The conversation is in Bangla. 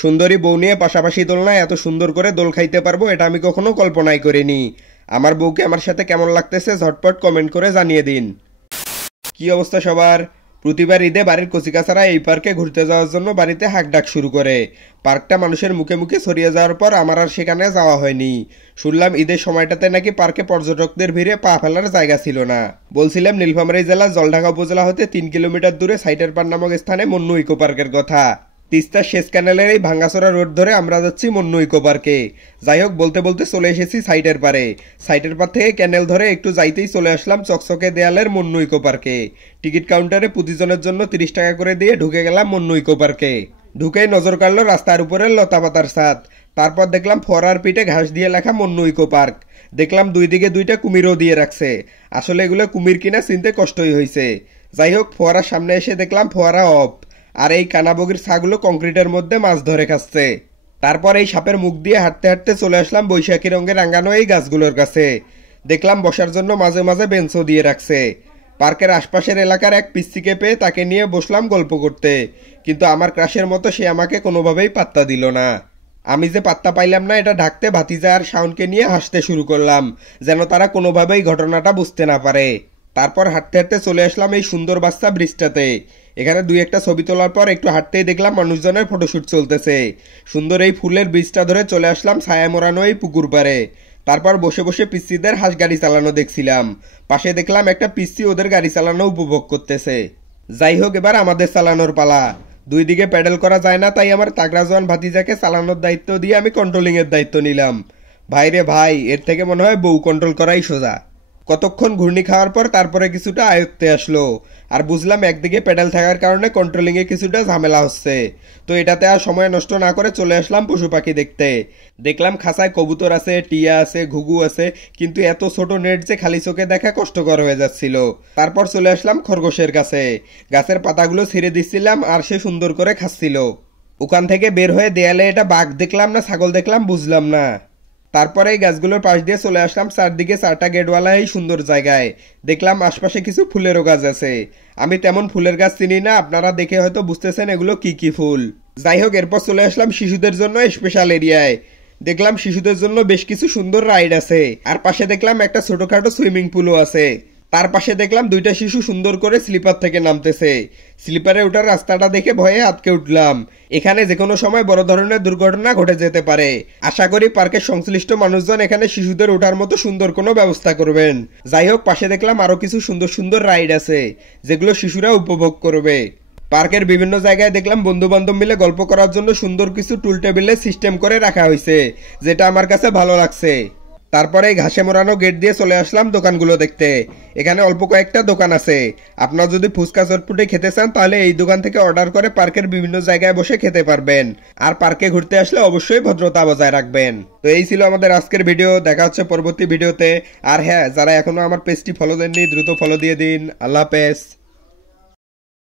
সুন্দরী বউ নিয়ে পাশাপাশি দোলনায় এত সুন্দর করে দোল খাইতে পারবো এটা আমি কখনো কল্পনাই করিনি। আমার বউকে আমার সাথে কেমন লাগতেছে ঝটপট কমেন্ট করে জানিয়ে দিন। কি অবস্থা সবার? প্রতিবার ঈদে বাড়ির কচিকাচারা এই পার্কে ঘুরতে যাওয়ার জন্য বাড়িতে হাঁকডাক শুরু করে। পার্কটা মানুষের মুখে মুখে ছড়িয়ে যাওয়ার পর আমার আর সেখানে যাওয়া হয়নি। শুনলাম ঈদের সময়টাতে নাকি পার্কে পর্যটকদের ভিড়ে পা ফেলার জায়গা ছিল না। বলছিলাম নীলফামারী জেলার জলঢাকা উপজেলা হতে ৩ কিলোমিটার দূরে সাইটের পার নামক স্থানে মন্নু ইকো পার্কের কথা। তিস্তার শেষ ক্যানেলের এই ভাঙ্গাচোরা রোড ধরে আমরা যাচ্ছি মন্নু ইকো পার্কে। যাই হোক, বলতে বলতে চলে এসেছি সাইটের পারে। সাইটের পার থেকে ক্যানেল ধরে একটু যাইতেই চলে আসলাম চকচকে দেয়ালের মন্নু ইকো পার্কে। টিকিট কাউন্টারে প্রতিজনের জন্য ৩০ টাকা করে দিয়ে ঢুকে গেলাম মন্নু ইকো পার্কে। ঢুকেই নজর কাড়লো রাস্তার উপরে লতাপাতার ছাদ। তারপর দেখলাম ফোয়ারার পিঠে ঘাস দিয়ে লেখা মন্নু ইকো পার্ক। দেখলাম দুই দিকে দুইটা কুমিরও দিয়ে রাখছে। আসলে এগুলো কুমির কিনা চিনতে কষ্টই হয়েছে। যাই হোক, ফোয়ারার সামনে এসে দেখলাম ফোয়ারা অফ, আর এই কানাবগির ছাগুলো কংক্রিটের মধ্যে মাছ ধরে খাচ্ছে। তারপর এই সাপের মুখ দিয়ে হাঁটতে হাঁটতে চলে আসলাম বৈশাখী রঙে রাঙানো এই গাছগুলোর কাছে। দেখলাম বসার জন্য মাঝে মাঝে বেঞ্চও দিয়ে রাখছে। পার্কের আশপাশের এলাকার এক পিচ্চিকে পেয়ে তাকে নিয়ে বসলাম গল্প করতে, কিন্তু আমার ক্রাশের মতো সে আমাকে কোনোভাবেই পাত্তা দিল না। আমি যে পাত্তা পাইলাম না এটা ঢাকতে ভাতিজা আর শাওনকে নিয়ে হাসতে শুরু করলাম, যেন তারা কোনোভাবেই ঘটনাটা বুঝতে না পারে। তারপর হাঁটতে হাঁটতে চলে আসলাম এই সুন্দর বাচ্চা ব্রিজটাতে। এখানে দুই একটা ছবি তোলার পর একটু হাঁটতেই দেখলাম মানুষজনের ফটোশুট চলতেছে। সুন্দর এই ফুলের ব্রিজটা ধরে চলে আসলাম ছায়া মোড়ানো এই পুকুর পাড়ে। তারপর বসে বসে পিচ্চিদের হাঁস গাড়ি চালানো দেখছিলাম। পাশে দেখলাম একটা পিচ্চি ওদের গাড়ি চালানো উপভোগ করতেছে। যাই হোক, এবার আমাদের চালানোর পালা। দুই দিকে প্যাডেল করা যায় না, তাই আমার তাগড়া জোয়ান ভাতিজাকে চালানোর দায়িত্ব দিয়ে আমি কন্ট্রোলিং এর দায়িত্ব নিলাম। ভাই রে ভাই, এর থেকে মনে হয় বউ কন্ট্রোল করাই সোজা। কতক্ষণ ঘূর্ণি খাওয়ার পর তারপরে কিছুটা আয়ত্তে আসলো, আর বুঝলাম একদিকে প্যাডেল থাকার কারণে কন্ট্রোলিং এ কিছুটা ঝামেলা হচ্ছে। তো এটাতে আর সময় নষ্ট না করে চলে আসলাম পশু পাখি দেখতে। দেখলাম খাঁচায় কবুতর আছে, টিয়া আছে, ঘুঘু আছে, কিন্তু এত ছোট নেট যে খালি চোখে দেখা কষ্টকর হয়ে যাচ্ছিল। তারপর চলে আসলাম খরগোশের কাছে। গাছের পাতাগুলো ছিঁড়ে দিচ্ছিলাম আর সে সুন্দর করে খাচ্ছিল। ওখান থেকে বের হয়ে দেয়ালে এটা বাঘ দেখলাম না ছাগল দেখলাম বুঝলাম না। তারপরে এই গাছগুলোর পাশ দিয়ে চলে আসলাম চারদিকে 4টা গেটওয়ালা এই সুন্দর জায়গায়। দেখলাম আশপাশে কিছু ফুলেরও গাছ আছে। আমি তেমন ফুলের গাছ চিনি না, আপনারা দেখে হয়তো বুঝতেছেন এগুলো কি কি ফুল। যাই হোক, এরপর চলে আসলাম শিশুদের জন্য স্পেশাল এরিয়ায়। দেখলাম শিশুদের জন্য বেশ কিছু সুন্দর রাইড আছে, আর পাশে দেখলাম একটা ছোটখাটো সুইমিং পুলও আছে। তার পাশে দেখলাম দুইটা শিশু সুন্দর করে স্লিপার থেকে নামতেছে। স্লিপারে ওঠার রাস্তাটা দেখে ভয়ে আটকে উঠলাম। এখানে যে কোনো সময় বড় ধরনের দুর্ঘটনা ঘটে যেতে পারে। আশা করি পার্কের সংশ্লিষ্ট মানুষজন এখানে শিশুদের ওঠার মতো সুন্দর কোনো ব্যবস্থা করবেন। যাই হোক, পাশে দেখলাম আরো কিছু সুন্দর সুন্দর রাইড আছে যেগুলো শিশুরা উপভোগ করবে। পার্কের বিভিন্ন জায়গায় দেখলাম বন্ধু বান্ধব মিলে গল্প করার জন্য সুন্দর কিছু টুল টেবিলের সিস্টেম করে রাখা হয়েছে, যেটা আমার কাছে ভালো লাগছে। তারপরে ঘাসে মোড়ানো গেট দিয়ে চলে আসলাম দোকানগুলো দেখতে। এখানে অল্প কয়েকটা দোকান আছে। আপনারা যদি ফুচকা চটপটি খেতে চান তাহলে এই দোকান থেকে অর্ডার করে পার্কের বিভিন্ন জায়গায় বসে খেতে পারবেন। আর পার্কে ঘুরতে আসলে অবশ্যই ভদ্রতা বজায় রাখবেন। তো এই ছিল আমাদের আজকের ভিডিও। দেখা হচ্ছে পরবর্তী ভিডিওতে। আর হ্যাঁ, যারা এখনো আমার পেজটি ফলো দেননি দ্রুত ফলো দিয়ে দিন। আল্লাহ হাফেজ।